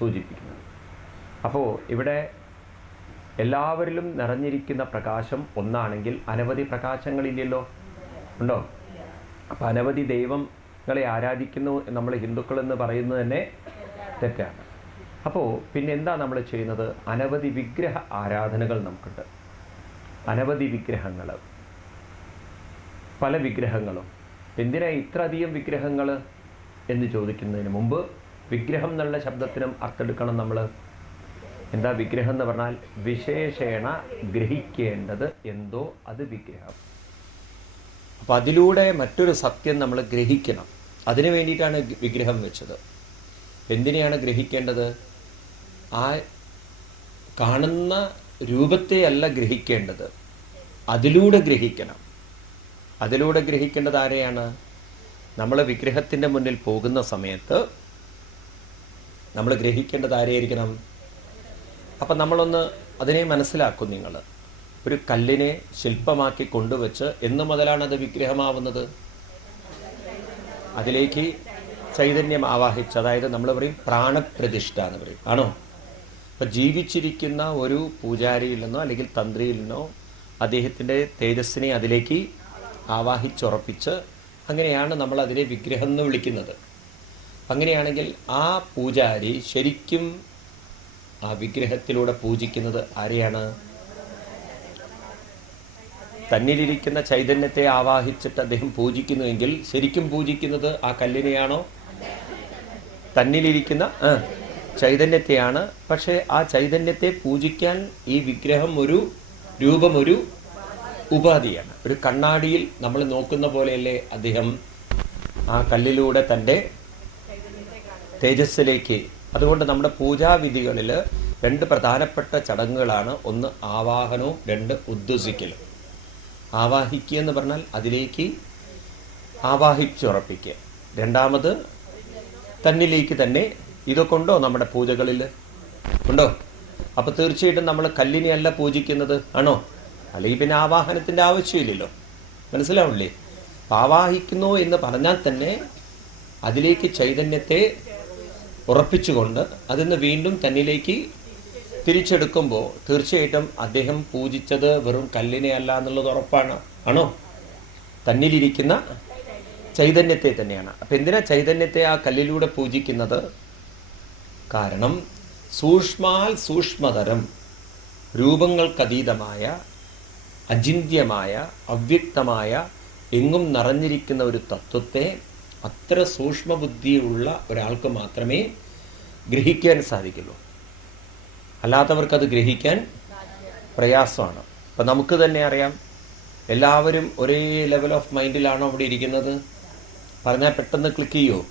സൂചിപ്പിക്കുന്നത്. അപ്പോൾ ഇവിടെ എല്ലാവരിലും നിറഞ്ഞിരിക്കുന്ന പ്രകാശം ഒന്നാണെങ്കിൽ അനവധി പ്രകാശങ്ങളില്ലല്ലോ, ഉണ്ടോ? അപ്പോൾ അനവധി ദൈവങ്ങളെ ആരാധിക്കുന്നു നമ്മൾ ഹിന്ദുക്കളെന്ന് പറയുന്നത് തന്നെ തെറ്റാണ്. അപ്പോൾ പിന്നെ എന്താ നമ്മൾ ചെയ്യുന്നത്? അനവധി വിഗ്രഹ ആരാധനകൾ നമുക്കുണ്ട്. അനവധി വിഗ്രഹങ്ങൾ, പല വിഗ്രഹങ്ങളും. എന്തിനാ ഇത്ര അധികം വിഗ്രഹങ്ങൾ എന്ന് ചോദിക്കുന്നതിന് മുമ്പ് വിഗ്രഹം എന്നുള്ള ശബ്ദത്തിനും അർത്തെടുക്കണം നമ്മൾ. എന്താ വിഗ്രഹം എന്ന് പറഞ്ഞാൽ? വിശേഷേണ ഗ്രഹിക്കേണ്ടത് എന്തോ അത് വിഗ്രഹം. അപ്പം അതിലൂടെ മറ്റൊരു സത്യം നമ്മൾ ഗ്രഹിക്കണം. അതിനു വേണ്ടിയിട്ടാണ് വിഗ്രഹം വെച്ചത്. എന്തിനെയാണ് ഗ്രഹിക്കേണ്ടത്? ആ കാണുന്ന രൂപത്തെയല്ല ഗ്രഹിക്കേണ്ടത്, അതിലൂടെ ഗ്രഹിക്കണം. അതിലൂടെ ഗ്രഹിക്കേണ്ടത് ആരെയാണ്? നമ്മൾ വിഗ്രഹത്തിൻ്റെ മുന്നിൽ പോകുന്ന സമയത്ത് നമ്മൾ ഗ്രഹിക്കേണ്ടത് ആരെയായിരിക്കണം? അപ്പം നമ്മളൊന്ന് അതിനെ മനസ്സിലാക്കും. നിങ്ങൾ ഒരു കല്ലിനെ ശില്പമാക്കി കൊണ്ടുവച്ച് എന്ന് മുതലാണ് അത് വിഗ്രഹമാവുന്നത്? അതിലേക്ക് ചൈതന്യം ആവാഹിച്ച്, അതായത് നമ്മൾ പറയും പ്രാണപ്രതിഷ്ഠ എന്ന് പറയും, ആണോ? അപ്പം ജീവിച്ചിരിക്കുന്ന ഒരു പൂജാരിയിൽ നിന്നോ അല്ലെങ്കിൽ തന്ത്രിയിൽ നിന്നോ അദ്ദേഹത്തിൻ്റെ തേജസ്സിനെ അതിലേക്ക് ആവാഹിച്ചുറപ്പിച്ച്, അങ്ങനെയാണ് നമ്മൾ അതിനെ വിഗ്രഹം എന്ന് വിളിക്കുന്നത്. അങ്ങനെയാണെങ്കിൽ ആ പൂജാരി ശരിക്കും ആ വിഗ്രഹത്തിലൂടെ പൂജിക്കുന്നത് ആരെയാണ്? തന്നിലിരിക്കുന്ന ചൈതന്യത്തെ ആവാഹിച്ചിട്ട് അദ്ദേഹം പൂജിക്കുന്നുവെങ്കിൽ ശരിക്കും പൂജിക്കുന്നത് ആ കല്ലിനെയാണോ? തന്നിലിരിക്കുന്ന ചൈതന്യത്തെയാണ്. പക്ഷേ ആ ചൈതന്യത്തെ പൂജിക്കാൻ ഈ വിഗ്രഹം ഒരു രൂപം, ഒരു ഉപാധിയാണ്. ഒരു കണ്ണാടിയിൽ നമ്മൾ നോക്കുന്ന പോലെയല്ലേ അദ്ദേഹം ആ കല്ലിലൂടെ തൻ്റെ തേജസ്സിലേക്ക്. അതുകൊണ്ട് നമ്മുടെ പൂജാവിധികളിൽ രണ്ട് പ്രധാനപ്പെട്ട ചടങ്ങുകളാണ്. ഒന്ന് ആവാഹനവും, രണ്ട് ഉദ്ദേശിക്കലും. ആവാഹിക്കുക എന്ന് പറഞ്ഞാൽ അതിലേക്ക് ആവാഹിച്ചുറപ്പിക്കുക. രണ്ടാമത് തന്നിലേക്ക് തന്നെ. ഇതൊക്കെ ഉണ്ടോ നമ്മുടെ പൂജകളിൽ? ഉണ്ടോ? അപ്പോൾ തീർച്ചയായിട്ടും നമ്മൾ കല്ലിനെയല്ല പൂജിക്കുന്നത്, ആണോ? അല്ലെങ്കിൽ പിന്നെ ആവാഹനത്തിൻ്റെ ആവശ്യമില്ലല്ലോ. മനസ്സിലാവില്ലേ? ആവാഹിക്കുന്നു എന്ന് പറഞ്ഞാൽ തന്നെ അതിലേക്ക് ചൈതന്യത്തെ ഉറപ്പിച്ചുകൊണ്ട് അതിന്ന് വീണ്ടും തന്നിലേക്ക് തിരിച്ചെടുക്കുമ്പോൾ തീർച്ചയായിട്ടും അദ്ദേഹം പൂജിച്ചത് വെറും കല്ലിനെ അല്ല എന്നുള്ളത് ഉറപ്പാണ്, ആണോ? തന്നിലിരിക്കുന്ന ചൈതന്യത്തെ തന്നെയാണ്. അപ്പം എന്തിനാ ചൈതന്യത്തെ ആ കല്ലിലൂടെ പൂജിക്കുന്നത്? കാരണം സൂക്ഷ്മാൽ സൂക്ഷ്മതരം, രൂപങ്ങൾക്കതീതമായ, അചിന്ത്യമായ, അവ്യക്തമായ, എങ്ങും നിറഞ്ഞിരിക്കുന്ന ഒരു തത്വത്തെ അത്ര സൂക്ഷ്മബുദ്ധിയുള്ള ഒരാൾക്ക് മാത്രമേ ഗ്രഹിക്കാൻ സാധിക്കുള്ളൂ. അല്ലാത്തവർക്കത് ഗ്രഹിക്കാൻ പ്രയാസമാണ്. അപ്പം നമുക്ക് തന്നെ അറിയാം, എല്ലാവരും ഒരേ ലെവൽ ഓഫ് മൈൻഡിലാണോ അവിടെ ഇരിക്കുന്നത്? പറഞ്ഞാൽ പെട്ടെന്ന് ക്ലിക്ക് ചെയ്യുമോ?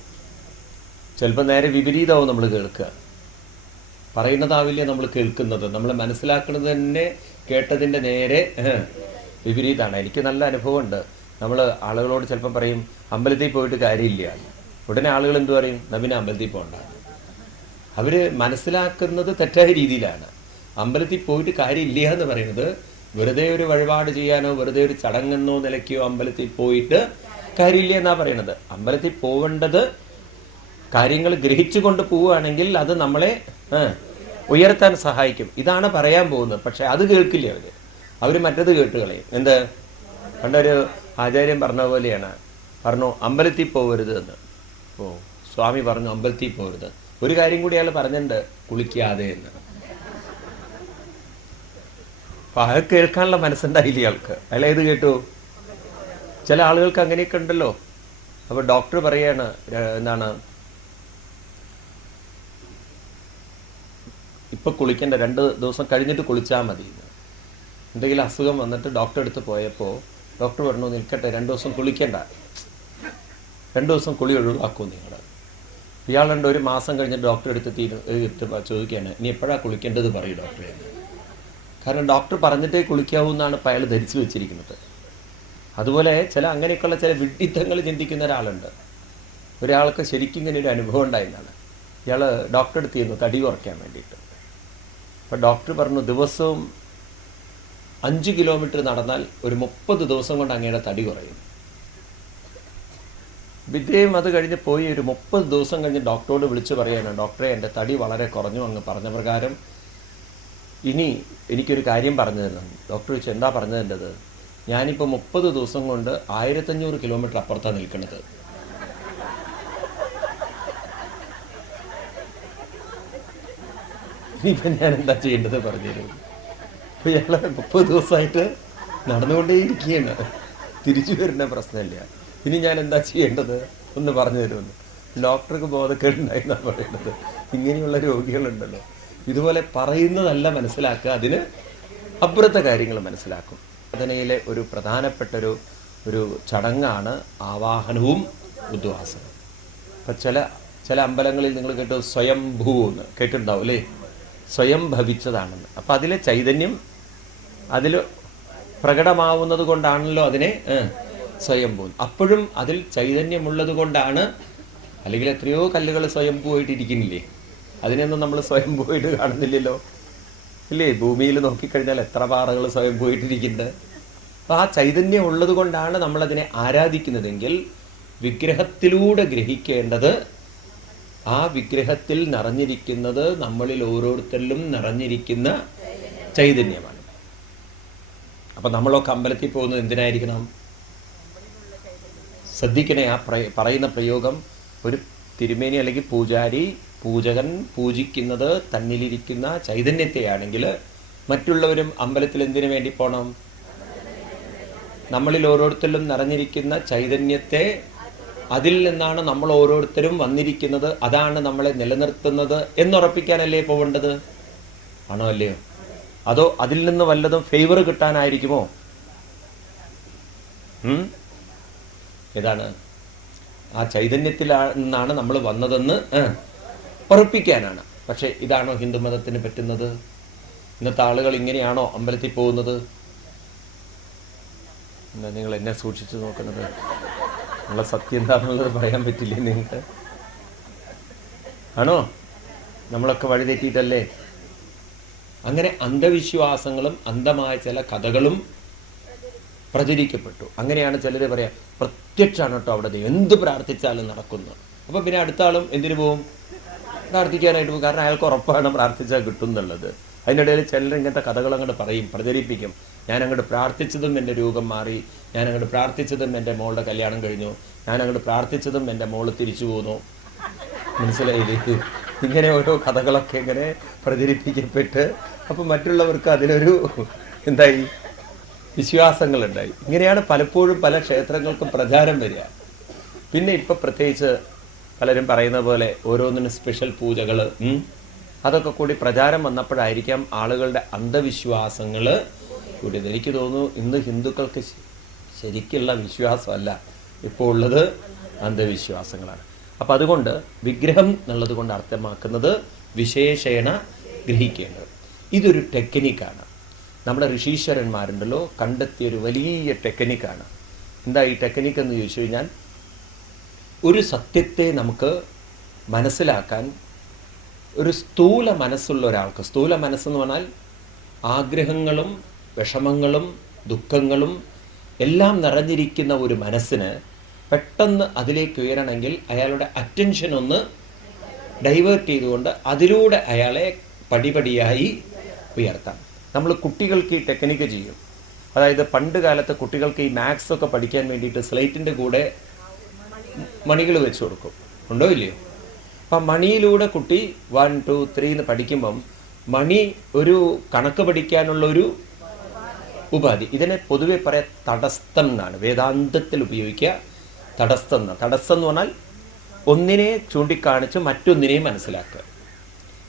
ചിലപ്പോൾ നേരെ വിപരീതമാവും നമ്മൾ കേൾക്കുക. പറയുന്നതാവില്ലേ നമ്മൾ കേൾക്കുന്നത്. നമ്മൾ മനസ്സിലാക്കുന്നത് തന്നെ കേട്ടതിൻ്റെ നേരെ വിപരീതമാണ്. എനിക്ക് നല്ല അനുഭവമുണ്ട്. നമ്മൾ ആളുകളോട് ചിലപ്പം പറയും അമ്പലത്തിൽ പോയിട്ട് കാര്യമില്ല. ഉടനെ ആളുകൾ എന്തു പറയും? നബിനെ അമ്പലത്തിൽ പോകണ്ട. അവർ മനസ്സിലാക്കുന്നത് തെറ്റായ രീതിയിലാണ്. അമ്പലത്തിൽ പോയിട്ട് കാര്യമില്ല എന്ന് പറയുന്നത് വെറുതെ ഒരു വഴിപാട് ചെയ്യാനോ വെറുതെ ഒരു ചടങ്ങെന്നോ നിലയ്ക്കോ അമ്പലത്തിൽ പോയിട്ട് കാര്യമില്ല എന്നാണ് പറയണത്. അമ്പലത്തിൽ പോവേണ്ടത് കാര്യങ്ങൾ ഗ്രഹിച്ചുകൊണ്ട് പോവുകയാണെങ്കിൽ അത് നമ്മളെ ഉയർത്താൻ സഹായിക്കും. ഇതാണ് പറയാൻ പോകുന്നത്. പക്ഷെ അത് കേൾക്കില്ല അവർ മറ്റത് കേട്ടുകളയും. എന്ത്? പണ്ടൊരു ആചാര്യൻ പറഞ്ഞ പോലെയാണ്, പറഞ്ഞു അമ്പലത്തിൽ പോകരുത് എന്ന്. ഓ, സ്വാമി പറഞ്ഞു അമ്പലത്തിൽ പോകരുത്. ഒരു കാര്യം കൂടി അയാൾ പറഞ്ഞിട്ടുണ്ട്, കുളിക്കാതെ എന്ന്. അപ്പം അയാൾ കേൾക്കാനുള്ള മനസ്സുണ്ടായില്ല ഇയാൾക്ക്. അയാൾ ഏത് കേട്ടു? ചില ആളുകൾക്ക് അങ്ങനെയൊക്കെ ഉണ്ടല്ലോ. അപ്പോൾ ഡോക്ടർ പറയാണ്, എന്താണ്, ഇപ്പം കുളിക്കേണ്ട, 2 ദിവസം കഴിഞ്ഞിട്ട് കുളിച്ചാൽ മതി. എന്തെങ്കിലും അസുഖം വന്നിട്ട് ഡോക്ടറെ അടുത്ത് പോയപ്പോൾ ഡോക്ടർ പറഞ്ഞു നിൽക്കട്ടെ, 2 ദിവസം കുളിക്കേണ്ട, 2 ദിവസം കുളി ഒഴിവാക്കൂ നിങ്ങൾ. ഇയാളുണ്ട് 1 മാസം കഴിഞ്ഞിട്ട് ഡോക്ടറെ അടുത്ത് ചോദിക്കുകയാണ്, ഇനി എപ്പോഴാണ് കുളിക്കേണ്ടത് പറയും ഡോക്ടറെ. കാരണം ഡോക്ടർ പറഞ്ഞിട്ടേ കുളിക്കാവൂ എന്നാണ് ഇപ്പോൾ അയാൾ ധരിച്ചു വെച്ചിരിക്കുന്നത്. അതുപോലെ അങ്ങനെയൊക്കെയുള്ള ചില വിഡ്ഢിത്തങ്ങൾ ചിന്തിക്കുന്ന ഒരാളുണ്ട്. ഒരാൾക്ക് ശരിക്കും ഇങ്ങനെ ഒരു അനുഭവം ഉണ്ടായിരുന്നാണ്. ഇയാൾ ഡോക്ടറെ അടുത്ത് ചെയ്യുന്നു തടി കുറയ്ക്കാൻ വേണ്ടിയിട്ട്. അപ്പോൾ ഡോക്ടർ പറഞ്ഞു ദിവസവും 5 കിലോമീറ്റർ നടന്നാൽ ഒരു 30 ദിവസം കൊണ്ട് അങ്ങയുടെ തടി കുറയും. വിദ്യയും അത് കഴിഞ്ഞ് പോയി ഒരു 30 ദിവസം കഴിഞ്ഞ് ഡോക്ടറോട് വിളിച്ച് പറയാണ്, ഡോക്ടറെ എൻ്റെ തടി വളരെ കുറഞ്ഞു, അങ്ങ് പറഞ്ഞ പ്രകാരം ഇനി എനിക്കൊരു കാര്യം പറഞ്ഞു തരണം. ഡോക്ടർ ചോദിച്ചു, എന്താ പറഞ്ഞു തരേണ്ടത്? ഞാനിപ്പോൾ 30 ദിവസം കൊണ്ട് 1500 കിലോമീറ്റർ അപ്പുറത്താണ് നിൽക്കുന്നത്. ഇനിയിപ്പോൾ ഞാൻ എന്താ ചെയ്യേണ്ടത് പറഞ്ഞു തരും. അപ്പോൾ ഇയാൾ 30 ദിവസമായിട്ട് നടന്നുകൊണ്ടേയിരിക്കുകയാണ്, തിരിച്ചു വരുന്ന പ്രശ്നമില്ല. ഇനി ഞാൻ എന്താ ചെയ്യേണ്ടത് ഒന്ന് പറഞ്ഞു തരുമെന്ന്. ഡോക്ടർക്ക് ബോധക്കേടുണ്ടായി എന്നാണ് പറയുന്നത്. ഇങ്ങനെയുള്ള രോഗികളുണ്ടല്ലോ, ഇതുപോലെ പറയുന്നതല്ല മനസ്സിലാക്കുക, അതിന് അപ്പുറത്തെ കാര്യങ്ങൾ മനസ്സിലാക്കും. സാധനയിലെ ഒരു പ്രധാനപ്പെട്ടൊരു ചടങ്ങാണ് ആവാഹനവും ഉദ്വാസനവും. അപ്പം ചില അമ്പലങ്ങളിൽ നിങ്ങൾ കേട്ടു സ്വയംഭൂ എന്ന് കേട്ടിട്ടുണ്ടാവും അല്ലേ? സ്വയം ഭവിച്ചതാണെന്ന്. അപ്പം അതിലെ ചൈതന്യം അതിൽ പ്രകടമാവുന്നത് കൊണ്ടാണല്ലോ അതിനെ സ്വയംഭൂ. അപ്പോഴും അതിൽ ചൈതന്യമുള്ളത് കൊണ്ടാണ്, അല്ലെങ്കിൽ എത്രയോ കല്ലുകൾ സ്വയംഭൂ ആയിട്ടിരിക്കുന്നില്ലേ? അതിനൊന്നും നമ്മൾ സ്വയംഭൂ ആയിട്ട് കാണുന്നില്ലല്ലോ, ഇല്ലേ? ഭൂമിയിൽ നോക്കിക്കഴിഞ്ഞാൽ എത്ര പാറകൾ സ്വയംഭൂ ആയിട്ടിരിക്കുന്നുണ്ട്. അപ്പം ആ ചൈതന്യം ഉള്ളത് കൊണ്ടാണ് നമ്മളതിനെ ആരാധിക്കുന്നതെങ്കിൽ വിഗ്രഹത്തിലൂടെ ഗ്രഹിക്കേണ്ടത് ആ വിഗ്രഹത്തിൽ നിറഞ്ഞിരിക്കുന്നത് നമ്മളിൽ ഓരോരുത്തരിലും നിറഞ്ഞിരിക്കുന്ന ചൈതന്യമാണ്. അപ്പം നമ്മളൊക്കെ അമ്പലത്തിൽ പോകുന്നത് എന്തിനായിരിക്കണം? ശ്രദ്ധിക്കണേ, ആ പറയുന്ന പ്രയോഗം ഒരു തിരുമേനി അല്ലെങ്കിൽ പൂജാരി, പൂജകൻ പൂജിക്കുന്നത് തന്നിലിരിക്കുന്ന ചൈതന്യത്തെയാണെങ്കിൽ മറ്റുള്ളവരും അമ്പലത്തിൽ എന്തിനു വേണ്ടി പോകണം? നമ്മളിൽ ഓരോരുത്തരിലും നിറഞ്ഞിരിക്കുന്ന ചൈതന്യത്തെ, അതിൽ നിന്നാണ് നമ്മൾ ഓരോരുത്തരും വന്നിരിക്കുന്നത്, അതാണ് നമ്മളെ നിലനിർത്തുന്നത് എന്നുറപ്പിക്കാനല്ലേ പോവേണ്ടത്? ആണോ അല്ലയോ? അതോ അതിൽ നിന്ന് വല്ലതും ഫേവർ കിട്ടാനായിരിക്കുമോ? ഏതാണ്? ആ ചൈതന്യത്തിൽ നിന്നാണ് നമ്മൾ വന്നതെന്ന് ഉറപ്പിക്കാനാണ്. പക്ഷെ ഇതാണോ ഹിന്ദുമതത്തിന് പറ്റുന്നത്? ഇന്നത്തെ ആളുകൾ ഇങ്ങനെയാണോ അമ്പലത്തിൽ പോകുന്നത്? എന്താ നിങ്ങൾ എന്നെ സൂക്ഷിച്ചു നോക്കുന്നത്? നമ്മളെ സത്യം എന്താണെന്നുള്ളത് പറയാൻ പറ്റില്ലേ നിങ്ങൾക്ക്? ആണോ? നമ്മളൊക്കെ വഴിതെറ്റിയിട്ടല്ലേ? അങ്ങനെ അന്ധവിശ്വാസങ്ങളും അന്ധമായ ചില കഥകളും പ്രചരിക്കപ്പെട്ടു. അങ്ങനെയാണ് ചിലർ പറയാം, പ്രത്യക്ഷമാണ് കേട്ടോ അവിടെ, എന്ത് പ്രാർത്ഥിച്ചാലും നടക്കുന്നു. അപ്പോൾ പിന്നെ അടുത്ത ആളും എന്തിനു പോവും? പ്രാർത്ഥിക്കാനായിട്ട് പോകും. കാരണം അയാൾക്ക് ഉറപ്പാണ് പ്രാർത്ഥിച്ചാൽ കിട്ടും എന്നുള്ളത്. അതിനിടയിൽ ചിലർ ഇങ്ങനത്തെ കഥകൾ അങ്ങോട്ട് പറയും, പ്രചരിപ്പിക്കും. ഞാൻ അങ്ങോട്ട് പ്രാർത്ഥിച്ചതും എൻ്റെ രോഗം മാറി, ഞാൻ അങ്ങോട്ട് പ്രാർത്ഥിച്ചതും എൻ്റെ മോളുടെ കല്യാണം കഴിഞ്ഞു, ഞാൻ അങ്ങോട്ട് പ്രാർത്ഥിച്ചതും എൻ്റെ മോള് തിരിച്ചു പോന്നു. മനസ്സിലായില്ലേ? ഇങ്ങനെ ഓരോ കഥകളൊക്കെ ഇങ്ങനെ പ്രചരിപ്പിക്കപ്പെട്ട് അപ്പം മറ്റുള്ളവർക്ക് അതിലൊരു എന്തായി? വിശ്വാസങ്ങളുണ്ടായി. ഇങ്ങനെയാണ് പലപ്പോഴും പല ക്ഷേത്രങ്ങൾക്കും പ്രചാരം വരിക. പിന്നെ ഇപ്പം പ്രത്യേകിച്ച് പലരും പറയുന്ന പോലെ ഓരോന്നിനും സ്പെഷ്യൽ പൂജകൾ, അതൊക്കെ കൂടി പ്രചാരം വന്നപ്പോഴായിരിക്കാം ആളുകളുടെ അന്ധവിശ്വാസങ്ങൾ കൂടിയത്. എനിക്ക് തോന്നുന്നു ഇന്ന് ഹിന്ദുക്കൾക്ക് ശരിക്കുള്ള വിശ്വാസമല്ല ഇപ്പോൾ ഉള്ളത്, അന്ധവിശ്വാസങ്ങളാണ്. അപ്പം അതുകൊണ്ട് വിഗ്രഹം എന്നുള്ളത് കൊണ്ട് അർത്ഥമാക്കുന്നത് വിശേഷേണ ഗ്രഹിക്കേണ്ടത്. ഇതൊരു ടെക്നിക്കാണ്. നമ്മുടെ ഋഷീശ്വരന്മാരുണ്ടല്ലോ കണ്ടെത്തിയൊരു വലിയ ടെക്നിക്കാണ്. എന്താ ഈ ടെക്നിക്ക് എന്ന് ചോദിച്ചു കഴിഞ്ഞാൽ, ഒരു സത്യത്തെ നമുക്ക് മനസ്സിലാക്കാൻ ഒരു സ്ഥൂല മനസ്സുള്ള ഒരാൾക്ക്, സ്ഥൂല മനസ്സെന്ന് പറഞ്ഞാൽ ആഗ്രഹങ്ങളും വിഷമങ്ങളും ദുഃഖങ്ങളും എല്ലാം നിറഞ്ഞിരിക്കുന്ന ഒരു മനസ്സിന് പെട്ടെന്ന് അതിലേക്ക് ഉയരണമെങ്കിൽ അയാളുടെ അറ്റൻഷൻ ഒന്ന് ഡൈവേർട്ട് ചെയ്തുകൊണ്ട് അതിലൂടെ അയാളെ പടിപടിയായി ഉയർത്താം. നമ്മൾ കുട്ടികൾക്ക് ഈ ടെക്നിക്ക് ചെയ്യും. അതായത് പണ്ട് കാലത്ത് കുട്ടികൾക്ക് ഈ മാത്സ് ഒക്കെ പഠിക്കാൻ വേണ്ടിയിട്ട് സ്ലേറ്റിൻ്റെ കൂടെ മണികൾ വെച്ച് കൊടുക്കും, ഉണ്ടോ ഇല്ലയോ? അപ്പം മണിയിലൂടെ കുട്ടി 1 2 3 എന്ന് പഠിക്കുമ്പം മണി ഒരു കണക്ക് പഠിക്കാനുള്ളൊരു ഉപാധി. ഇതിനെ പൊതുവെ പറയാം തടസ്ഥം എന്നാണ് വേദാന്തത്തിൽ ഉപയോഗിക്കുക. തടസ്ഥം എന്ന് പറഞ്ഞാൽ ഒന്നിനെ ചൂണ്ടിക്കാണിച്ച് മറ്റൊന്നിനെയും മനസ്സിലാക്കുക.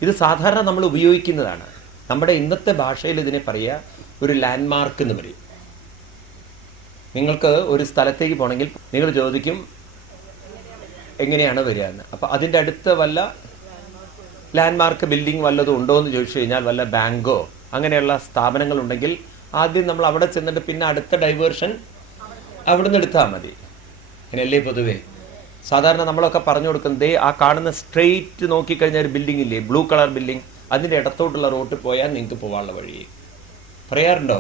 ഇത് സാധാരണ നമ്മൾ ഉപയോഗിക്കുന്നതാണ്. നമ്മുടെ ഇന്നത്തെ ഭാഷയിൽ ഇതിനെ പറയുക ഒരു ലാൻഡ്മാർക്ക് എന്ന് പറയും. നിങ്ങൾക്ക് ഒരു സ്ഥലത്തേക്ക് പോകണമെങ്കിൽ നിങ്ങൾ ചോദിക്കും എങ്ങനെയാണ് വരിക എന്ന്. അപ്പോൾ അതിൻ്റെ അടുത്ത് വല്ല ലാൻഡ്മാർക്ക് ബിൽഡിംഗ് വല്ലതും ഉണ്ടോ എന്ന് ചോദിച്ചു കഴിഞ്ഞാൽ വല്ല ബാങ്കോ അങ്ങനെയുള്ള സ്ഥാപനങ്ങളുണ്ടെങ്കിൽ ആദ്യം നമ്മൾ അവിടെ ചെന്നിട്ട് പിന്നെ അടുത്ത ഡൈവേർഷൻ അവിടെ നിന്ന് എടുത്താൽ മതി. അങ്ങനെയല്ലേ പൊതുവേ സാധാരണ നമ്മളൊക്കെ പറഞ്ഞു കൊടുക്കുന്നത്? ആ കാണുന്ന സ്ട്രെയിറ്റ് നോക്കിക്കഴിഞ്ഞാൽ ഒരു ബിൽഡിംഗ് ഇല്ലേ, ബ്ലൂ കളർ ബിൽഡിംഗ്, അതിൻ്റെ ഇടത്തോട്ടുള്ള റോട്ടിൽ പോയാൽ നിങ്ങൾക്ക് പോകാനുള്ള വഴി പറയാറുണ്ടോ?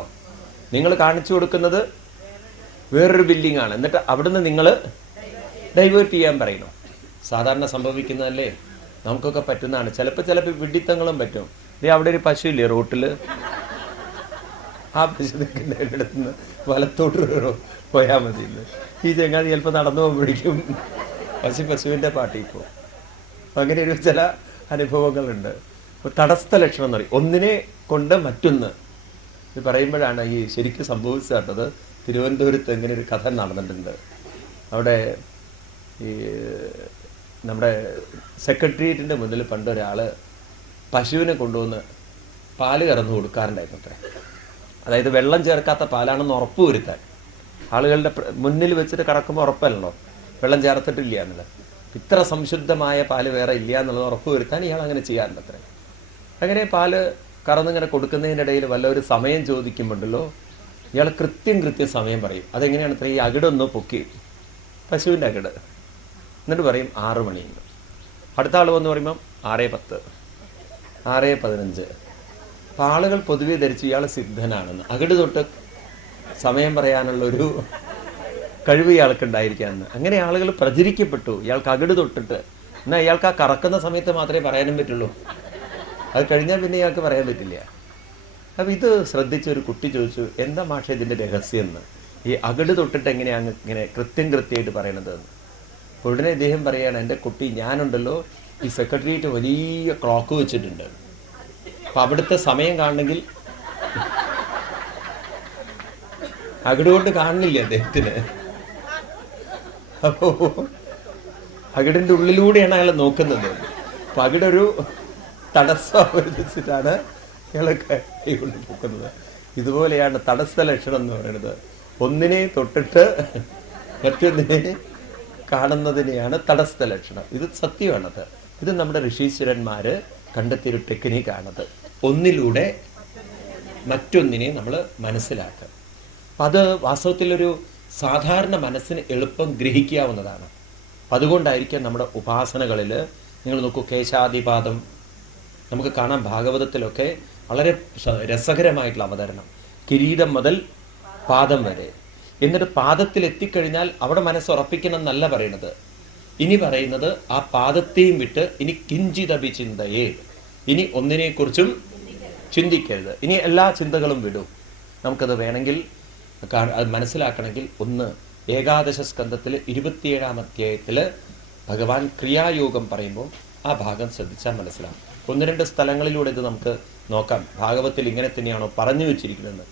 നിങ്ങൾ കാണിച്ചു കൊടുക്കുന്നത് വേറൊരു ബിൽഡിംഗ് ആണ്, എന്നിട്ട് അവിടുന്ന് നിങ്ങൾ ഡൈവേർട്ട് ചെയ്യാൻ പറയുന്നു. സാധാരണ സംഭവിക്കുന്നതല്ലേ, നമുക്കൊക്കെ പറ്റുന്നതാണ്. ചിലപ്പോൾ വിഡിത്തങ്ങളും പറ്റും. അവിടെ ഒരു പശു ഇല്ലേ റോട്ടിൽ, ആ പശു നിൽക്കുന്നതിൻ്റെ അടുത്ത് നിന്ന് വലത്തോട്ട് പോയാൽ മതി. ഈ ചങ്ങാതി ചിലപ്പോൾ നടന്നു പോകുമ്പോഴേക്കും പശുവിൻ്റെ പാട്ടിൽ പോകും. അങ്ങനെ ഒരു ചില അനുഭവങ്ങളുണ്ട്. തടസ്ഥ ലക്ഷണം എന്ന് പറയും, ഒന്നിനെ കൊണ്ട് മറ്റൊന്ന്. ഇത് പറയുമ്പോഴാണ് ഈ ശരിക്കും സംഭവിച്ചത്. തിരുവനന്തപുരത്ത് ഇങ്ങനെ ഒരു കഥ നടന്നിട്ടുണ്ട്. അവിടെ ഈ നമ്മുടെ സെക്രട്ടേറിയറ്റിൻ്റെ മുന്നിൽ പണ്ടൊരാൾ പശുവിനെ കൊണ്ടുവന്ന് പാല് കറന്ന് കൊടുക്കാറുണ്ടായിരുന്നു അത്രേ. അതായത് വെള്ളം ചേർക്കാത്ത പാലാണെന്ന് ഉറപ്പ് വരുത്താൻ. ആളുകളുടെ മുന്നിൽ വെച്ചിട്ട് കറക്കുമ്പോൾ ഉറപ്പല്ലോ വെള്ളം ചേർത്തിട്ടില്ല എന്നുള്ളത്. ഇത്ര സംശുദ്ധമായ പാല് വേറെ ഇല്ല എന്നുള്ളത് ഉറപ്പ് വരുത്താൻ ഇയാൾ അങ്ങനെ ചെയ്യാറുണ്ട് അത്രേ. അങ്ങനെ പാല് കറന്നിങ്ങനെ കൊടുക്കുന്നതിനിടയിൽ വല്ലൊരു സമയം ചോദിക്കുമ്പോണ്ടല്ലോ, ഇയാൾ കൃത്യം സമയം പറയും. അതെങ്ങനെയാണ് അത്ര, ഈ അകിടൊന്ന് പൊക്കി, പശുവിൻ്റെ അകിട്, എന്നിട്ട് പറയും 6 മണിയെന്ന്. അടുത്ത ആൾ വന്ന് പറയുമ്പം 6:10, 6:15. അപ്പം ആളുകൾ പൊതുവെ ധരിച്ചു ഇയാൾ സിദ്ധനാണെന്ന്. അകിട് തൊട്ട് സമയം പറയാനുള്ളൊരു കഴിവ് ഇയാൾക്ക് ഉണ്ടായിരിക്കാമെന്ന്. അങ്ങനെ ആളുകൾ പ്രചരിക്കപ്പെട്ടു. ഇയാൾക്ക് അകിട് തൊട്ടിട്ട്, എന്നാൽ ഇയാൾക്ക് ആ കറക്കുന്ന സമയത്ത് മാത്രമേ പറയാനും പറ്റുള്ളൂ. അത് കഴിഞ്ഞാൽ പിന്നെ ഇയാൾക്ക് പറയാൻ പറ്റില്ല. അപ്പം ഇത് ശ്രദ്ധിച്ചൊരു കുട്ടി ചോദിച്ചു, എന്താ മാഷേ ഇതിൻ്റെ രഹസ്യം എന്ന്, ഈ അകിട് തൊട്ടിട്ട് എങ്ങനെയാണ് ഇങ്ങനെ കൃത്യമായിട്ട് പറയണത് എന്ന്. ഉടനെ ഇദ്ദേഹം പറയുകയാണ്, എൻ്റെ കുട്ടി, ഞാനുണ്ടല്ലോ ഈ സെക്രട്ടേറിയറ്റ് വലിയ ക്ലോക്ക് വെച്ചിട്ടുണ്ട്. അപ്പം അവിടുത്തെ സമയം കാണണമെങ്കിൽ അകിട് കൊണ്ട് കാണുന്നില്ല അദ്ദേഹത്തിന്. അപ്പോൾ അകിടിൻ്റെ ഉള്ളിലൂടെയാണ് അയാൾ നോക്കുന്നത്. അപ്പം അകിടൊരു തടസ്സം അവതരിച്ചിട്ടാണ് ഇയാളെ കൈകൊണ്ട് നോക്കുന്നത്. ഇതുപോലെയാണ് തടസ്സ ലക്ഷണം എന്ന് പറയുന്നത്. ഒന്നിനെ തൊട്ടിട്ട് മറ്റൊന്നിനെ കാണുന്നതിനെയാണ് തടസ്സ ലക്ഷണം. ഇത് സത്യമാണത്. ഇത് നമ്മുടെ ഋഷീശ്വരന്മാർ കണ്ടെത്തിയൊരു ടെക്നിക്കാണത്. ഒന്നിലൂടെ മറ്റൊന്നിനെ നമ്മൾ മനസ്സിലാക്കുക. അപ്പം അത് വാസ്തവത്തിലൊരു സാധാരണ മനസ്സിന് എളുപ്പം ഗ്രഹിക്കാവുന്നതാണ്. അതുകൊണ്ടായിരിക്കാം നമ്മുടെ ഉപാസനകളിൽ നിങ്ങൾ നോക്കൂ, കേശാദിപാദം നമുക്ക് കാണാം. ഭാഗവതത്തിലൊക്കെ വളരെ രസകരമായിട്ടുള്ള അവതരണം. കിരീടം മുതൽ പാദം വരെ. എന്നിട്ട് പാദത്തിൽ എത്തിക്കഴിഞ്ഞാൽ അവിടെ മനസ്സുറപ്പിക്കണം എന്നല്ല പറയണത്. ഇനി പറയുന്നത് ആ പാദത്തെയും വിട്ട് ഇനി കിഞ്ചിതഭിചിന്തയേ, ഇനി ഒന്നിനെക്കുറിച്ചും ചിന്തിക്കരുത്. ഇനി എല്ലാ ചിന്തകളും വിടും. നമുക്കത് വേണമെങ്കിൽ അത് മനസ്സിലാക്കണമെങ്കിൽ ഒന്ന് ഏകാദശ സ്കന്ധത്തിൽ 27-ാം അധ്യായത്തിൽ ഭഗവാൻ ക്രിയായോഗം പറയുമ്പോൾ ആ ഭാഗം ശ്രദ്ധിച്ചാൽ മനസ്സിലാവും. 1-2 സ്ഥലങ്ങളിലൂടെ ഇത് നമുക്ക് നോക്കാം. ഭാഗവത്തിൽ ഇങ്ങനെ തന്നെയാണോ പറഞ്ഞു വെച്ചിരിക്കുന്നത്?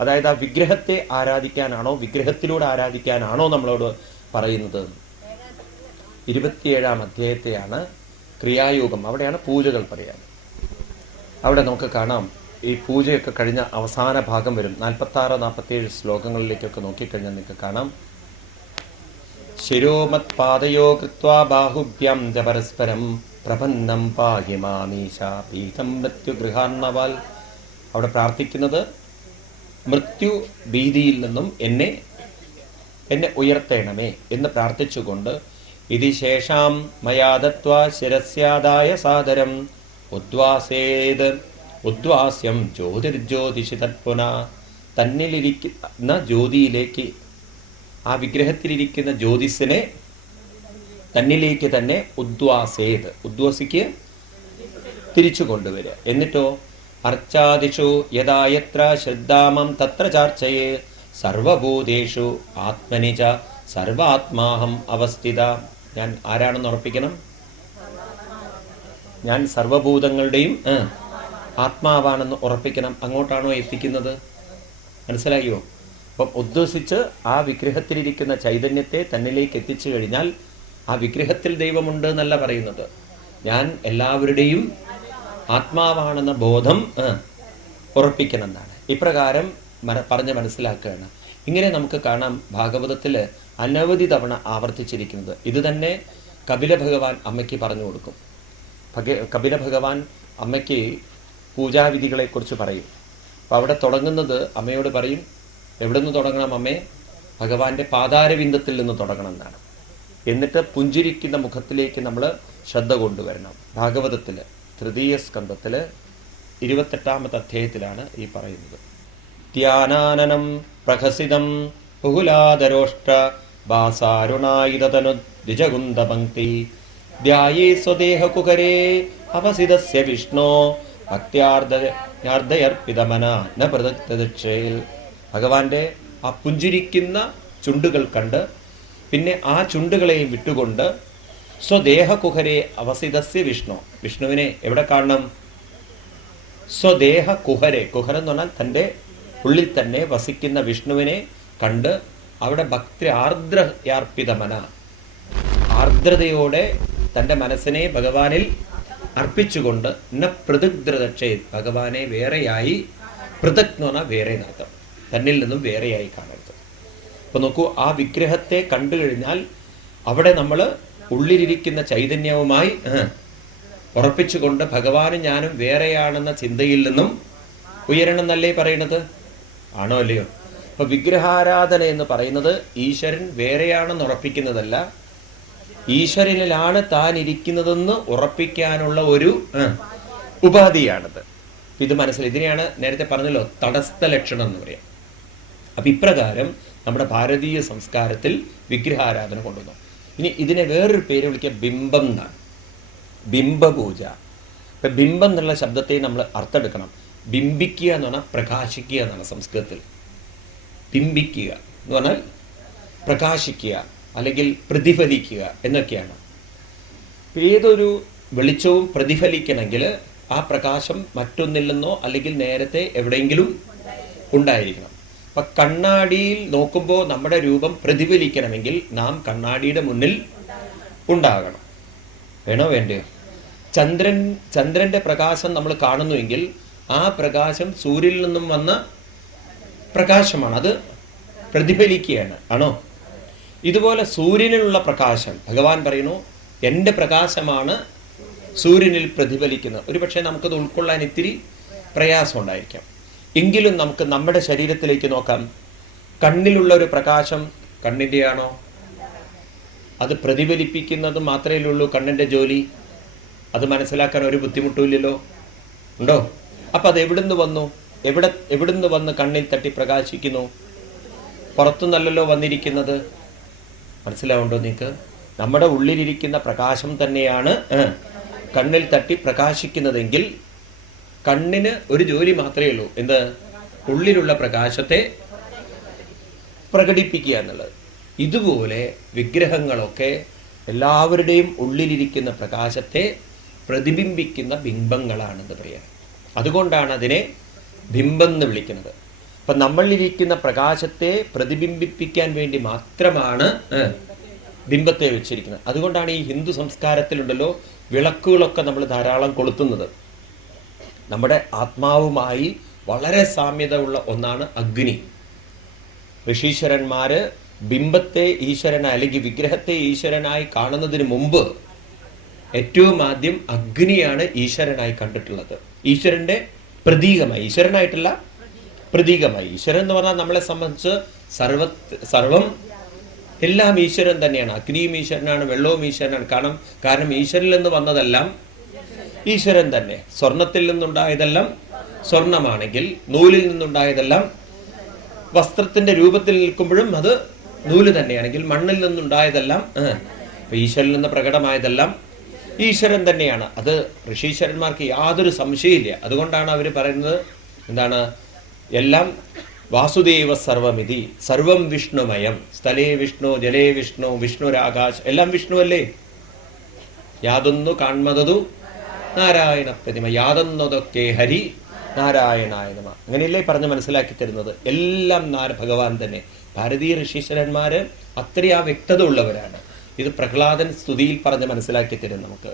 അതായത് ആ വിഗ്രഹത്തെ ആരാധിക്കാനാണോ വിഗ്രഹത്തിലൂടെ ആരാധിക്കാനാണോ നമ്മളോട് പറയുന്നത്? 27-ാം അധ്യായത്തെയാണ് ക്രിയായോഗം. അവിടെയാണ് പൂജകൾ പറയാൻ. അവിടെ നമുക്ക് കാണാം, ഈ പൂജയൊക്കെ കഴിഞ്ഞ അവസാന ഭാഗം വരും. 46-47 ശ്ലോകങ്ങളിലേക്കൊക്കെ നോക്കിക്കഴിഞ്ഞാൽ നിങ്ങൾക്ക് കാണാം, ശിരോമത് പാദയോ കൃത്വാ ബാഹുഭ്യം ച പരസ്പരം പ്രപന്നം പാഹി മാമീശ പീഠം മൃത്യുഗൃഹാർണവാൽ. അവിടെ പ്രാർത്ഥിക്കുന്നത് മൃത്യു ഭീതിയിൽ നിന്നും എന്നെ ഉയർത്തേണമേ എന്ന് പ്രാർത്ഥിച്ചുകൊണ്ട്, ഇതി ശേഷാം മയാദത്വാ ശിരസ്യാദായ സാദരം ഉദ്വാസ്യം ജ്യോതിർജ്യോതിഷി തത്പുന. തന്നിലിരിക്കുന്ന ജ്യോതിയിലേക്ക്, ആ വിഗ്രഹത്തിലിരിക്കുന്ന ജ്യോതിസിനെ തന്നിലേക്ക് തന്നെ ഉദ്വാസിക്ക് തിരിച്ചു കൊണ്ടുവരിക. എന്നിട്ടോ അർച്ചാദിഷു യഥായത്ര ശ്രദ്ധാമം തത്ര ചാർച്ചയെ സർവഭൂതേഷു ആത്മനിച സർവാത്മാഹം അവസ്ഥിത. ഞാൻ ആരാണെന്ന് ഉറപ്പിക്കണം? ഞാൻ സർവഭൂതങ്ങളുടെയും ആത്മാവാണെന്ന് ഉറപ്പിക്കണം. അങ്ങോട്ടാണോ എത്തിക്കുന്നത്? മനസ്സിലായോ? അപ്പം ഉദ്ദേശിച്ച് ആ വിഗ്രഹത്തിലിരിക്കുന്ന ചൈതന്യത്തെ തന്നിലേക്ക് എത്തിച്ചു കഴിഞ്ഞാൽ ആ വിഗ്രഹത്തിൽ ദൈവമുണ്ട് എന്നല്ല പറയുന്നത്, ഞാൻ എല്ലാവരുടെയും ആത്മാവാണെന്ന ബോധം ഉറപ്പിക്കണം എന്നാണ്. ഇപ്രകാരം പറഞ്ഞ് മനസ്സിലാക്കുകയാണ്. ഇങ്ങനെ നമുക്ക് കാണാം ഭാഗവതത്തിൽ അനവധി തവണ ആവർത്തിച്ചിരിക്കുന്നത്. ഇത് തന്നെ കപില ഭഗവാൻ അമ്മയ്ക്ക് പറഞ്ഞു കൊടുക്കും. കപില ഭഗവാൻ അമ്മയ്ക്ക് പൂജാവിധികളെക്കുറിച്ച് പറയും. അപ്പോൾ അവിടെ തുടങ്ങുന്നത് അമ്മയോട് പറയും, എവിടെ നിന്ന് തുടങ്ങണം അമ്മേ? ഭഗവാന്റെ പാതാരവിന്ദത്തിൽ നിന്ന് തുടങ്ങണം എന്നാണ്. എന്നിട്ട് പുഞ്ചിരിക്കുന്ന മുഖത്തിലേക്ക് നമ്മൾ ശ്രദ്ധ കൊണ്ടുവരണം. ഭാഗവതത്തിൽ 3ാം സ്കന്ധത്തിൽ 28-ാമത്തെ അധ്യായത്തിലാണ് ഈ പറയുന്നത്. ധ്യാനാനനം പ്രഹസിതം ബഹുലാദരോഷ്ട ഭാസാരുണായുധതനു ദ്വിജകുന്ദപംക്തി ധ്യായേ സ്വദേഹകുഹരേ അവസിതസ്യ വിഷ്ണോ ഭക്ത്യാർദ്ധയർപ്പിതമന ന പ്രദക്ഷയിൽ. ഭഗവാന്റെ ആ പുഞ്ചിരിക്കുന്ന ചുണ്ടുകൾ കണ്ട് പിന്നെ ആ ചുണ്ടുകളെയും വിട്ടുകൊണ്ട് സ്വദേഹകുഹരേ അവസിതസ്യ വിഷ്ണു, വിഷ്ണുവിനെ എവിടെ കാണണം? സ്വദേഹ കുഹരെ, കുഹരം എന്ന് പറഞ്ഞാൽ തൻ്റെ ഉള്ളിൽ തന്നെ വസിക്കുന്ന വിഷ്ണുവിനെ കണ്ട് അവിടെ ഭക്തി ആർദ്രയാർപ്പിതമന, ആർദ്രതയോടെ തൻ്റെ മനസ്സിനെ ഭഗവാനിൽ അർപ്പിച്ചുകൊണ്ട് ന പൃഥഗ്ദ്രദക്ഷേ, ഭഗവാനെ വേറെയായി, പൃഥക് എന്ന് പറഞ്ഞാൽ വേറെ നടത്തം, തന്നിൽ നിന്നും വേറെയായി കാണരുത്. അപ്പൊ നോക്കൂ, ആ വിഗ്രഹത്തെ കണ്ടു കഴിഞ്ഞാൽ അവിടെ നമ്മൾ ഉള്ളിലിരിക്കുന്ന ചൈതന്യവുമായി ഉറപ്പിച്ചുകൊണ്ട് ഭഗവാനും ഞാനും വേറെയാണെന്ന ചിന്തയിൽ നിന്നും ഉയരണം എന്നല്ലേ പറയണത്? ആണോ അല്ലയോ? അപ്പൊ വിഗ്രഹാരാധന എന്ന് പറയുന്നത് ഈശ്വരൻ വേറെയാണെന്ന് ഉറപ്പിക്കുന്നതല്ല, ഈശ്വരനിലാണ് താൻ ഇരിക്കുന്നതെന്ന് ഉറപ്പിക്കാനുള്ള ഒരു ഉപാധിയാണത്. ഇത് മനസ്സിലായി. ഇതിനെയാണ് നേരത്തെ പറഞ്ഞല്ലോ തടസ്ഥ ലക്ഷണം എന്ന് പറയാം. അപ്പൊ ഇപ്രകാരം നമ്മുടെ ഭാരതീയ സംസ്കാരത്തിൽ വിഗ്രഹാരാധന കൊണ്ടുവന്നു. ഇനി ഇതിനെ വേറൊരു പേര് വിളിക്കുക ബിംബം എന്നാണ്, ബിംബപൂജ. ഇപ്പൊ ബിംബം എന്നുള്ള ശബ്ദത്തെ നമ്മൾ അർത്ഥമെടുക്കണം. ബിംബിക്കുക എന്ന് പറഞ്ഞാൽ പ്രകാശിക്കുക എന്നാണ് സംസ്കൃതത്തിൽ. ബിംബിക്കുക എന്ന് പറഞ്ഞാൽ പ്രകാശിക്കുക അല്ലെങ്കിൽ പ്രതിഫലിക്കുക എന്നൊക്കെയാണ്. ഏതൊരു വെളിച്ചവും പ്രതിഫലിക്കണമെങ്കിൽ ആ പ്രകാശം മറ്റൊന്നിൽ നിന്നോ അല്ലെങ്കിൽ നേരത്തെ എവിടെയെങ്കിലും ഉണ്ടായിരിക്കണം. അപ്പൊ കണ്ണാടിയിൽ നോക്കുമ്പോൾ നമ്മുടെ രൂപം പ്രതിഫലിക്കണമെങ്കിൽ നാം കണ്ണാടിയുടെ മുന്നിൽ ഉണ്ടാകണം. വേണോ വേണ്ടയോ? ചന്ദ്രന്റെ പ്രകാശം നമ്മൾ കാണുന്നുവെങ്കിൽ ആ പ്രകാശം സൂര്യനിൽ നിന്നും വന്ന പ്രകാശമാണ്, അത് പ്രതിഫലിക്കുകയാണ്. ആണോ? ഇതുപോലെ സൂര്യനിലുള്ള പ്രകാശം ഭഗവാൻ പറയുന്നു എൻ്റെ പ്രകാശമാണ് സൂര്യനിൽ പ്രതിഫലിക്കുന്നത്. ഒരുപക്ഷെ നമുക്കത് ഉൾക്കൊള്ളാൻ ഇത്തിരി പ്രയാസം ഉണ്ടായിരിക്കാം. എങ്കിലും നമുക്ക് നമ്മുടെ ശരീരത്തിലേക്ക് നോക്കാം. കണ്ണിലുള്ള ഒരു പ്രകാശം കണ്ണിൻ്റെയാണോ? അത് പ്രതിഫലിപ്പിക്കുന്നത് മാത്രമേ ഉള്ളൂ കണ്ണിൻ്റെ ജോലി. അത് മനസ്സിലാക്കാൻ ഒരു ബുദ്ധിമുട്ടുമില്ലല്ലോ, ഉണ്ടോ? അപ്പം അത് എവിടുന്ന് വന്നു? എവിടുന്ന് വന്ന് കണ്ണിൽ തട്ടി പ്രകാശിക്കുന്നു? പുറത്തുനിന്നല്ലല്ലോ വന്നിരിക്കുന്നത്. മനസ്സിലാവുണ്ടോ നിങ്ങൾക്ക്? നമ്മുടെ ഉള്ളിലിരിക്കുന്ന പ്രകാശം തന്നെയാണ് കണ്ണിൽ തട്ടി പ്രകാശിക്കുന്നതെങ്കിൽ കണ്ണിന് ഒരു ജോലി മാത്രമേ ഉള്ളൂ, എന്ത്? ഉള്ളിലുള്ള പ്രകാശത്തെ പ്രകടിപ്പിക്കുക എന്നുള്ളത്. ഇതുപോലെ വിഗ്രഹങ്ങളൊക്കെ എല്ലാവരുടെയും ഉള്ളിലിരിക്കുന്ന പ്രകാശത്തെ പ്രതിബിംബിക്കുന്ന ബിംബങ്ങളാണെന്ന് പറയാം. അതുകൊണ്ടാണ് അതിനെ ബിംബം എന്ന് വിളിക്കുന്നത്. അപ്പം നമ്മളിരിക്കുന്ന പ്രകാശത്തെ പ്രതിബിംബിപ്പിക്കാൻ വേണ്ടി മാത്രമാണ് ബിംബത്തെ വെച്ചിരിക്കുന്നത്. അതുകൊണ്ടാണ് ഈ ഹിന്ദു സംസ്കാരത്തിലുണ്ടല്ലോ വിളക്കുകളൊക്കെ നമ്മൾ ധാരാളം കൊളുത്തുന്നത്. നമ്മുടെ ആത്മാവുമായി വളരെ സാമ്യത ഉള്ള ഒന്നാണ് അഗ്നി. ഋഷീശ്വരന്മാര് ബിംബത്തെ ഈശ്വരനായി അല്ലെങ്കിൽ വിഗ്രഹത്തെ ഈശ്വരനായി കാണുന്നതിന് മുമ്പ് ഏറ്റവും ആദ്യം അഗ്നിയാണ് ഈശ്വരനായി കണ്ടിട്ടുള്ളത്. ഈശ്വരന്റെ പ്രതീകമായി, ഈശ്വരനായിട്ടല്ല പ്രതീകമായി. ഈശ്വരൻ എന്ന് പറഞ്ഞാൽ നമ്മളെ സംബന്ധിച്ച് സർവം എല്ലാം ഈശ്വരൻ തന്നെയാണ്. അഗ്നിയും ഈശ്വരനാണ്, വെള്ളവും ഈശ്വരനാണ്. കാരണം ഈശ്വരനിൽ നിന്ന് വന്നതെല്ലാം ഈശ്വരൻ തന്നെ. സ്വർണത്തിൽ നിന്നുണ്ടായതെല്ലാം സ്വർണമാണെങ്കിൽ നൂലിൽ നിന്നുണ്ടായതെല്ലാം വസ്ത്രത്തിന്റെ രൂപത്തിൽ നിൽക്കുമ്പോഴും അത് നൂല് തന്നെയാണെങ്കിൽ മണ്ണിൽ നിന്നുണ്ടായതെല്ലാം ഈശ്വരനിൽ നിന്ന് പ്രകടമായതെല്ലാം ഈശ്വരൻ തന്നെയാണ്. അത് ഋഷീശ്വരന്മാർക്ക് യാതൊരു സംശയമില്ല. അതുകൊണ്ടാണ് അവർ പറയുന്നത് എന്താണ്? എല്ലാം വാസുദേവ സർവമിതി, സർവം വിഷ്ണുമയം, സ്ഥലേ വിഷ്ണു, ജലേ വിഷ്ണു, വിഷ്ണുരാകാശ്, എല്ലാം വിഷ്ണു അല്ലേ? യാതൊന്നു കാൺമതതു നാരായണ പ്രതിമ, യാതൊന്നതൊക്കെ ഹരി നാരായണായ നമഃ. അങ്ങനെയല്ലേ പറഞ്ഞ് മനസ്സിലാക്കി തരുന്നത്? എല്ലാം ഭഗവാൻ തന്നെ. ഭാരതീയ ഋഷീശ്വരന്മാര് അത്രയും ആ വ്യക്തത ഉള്ളവരാണ്. ഇത് പ്രഹ്ലാദൻ സ്തുതിയിൽ പറഞ്ഞ് മനസ്സിലാക്കി തരും നമുക്ക്.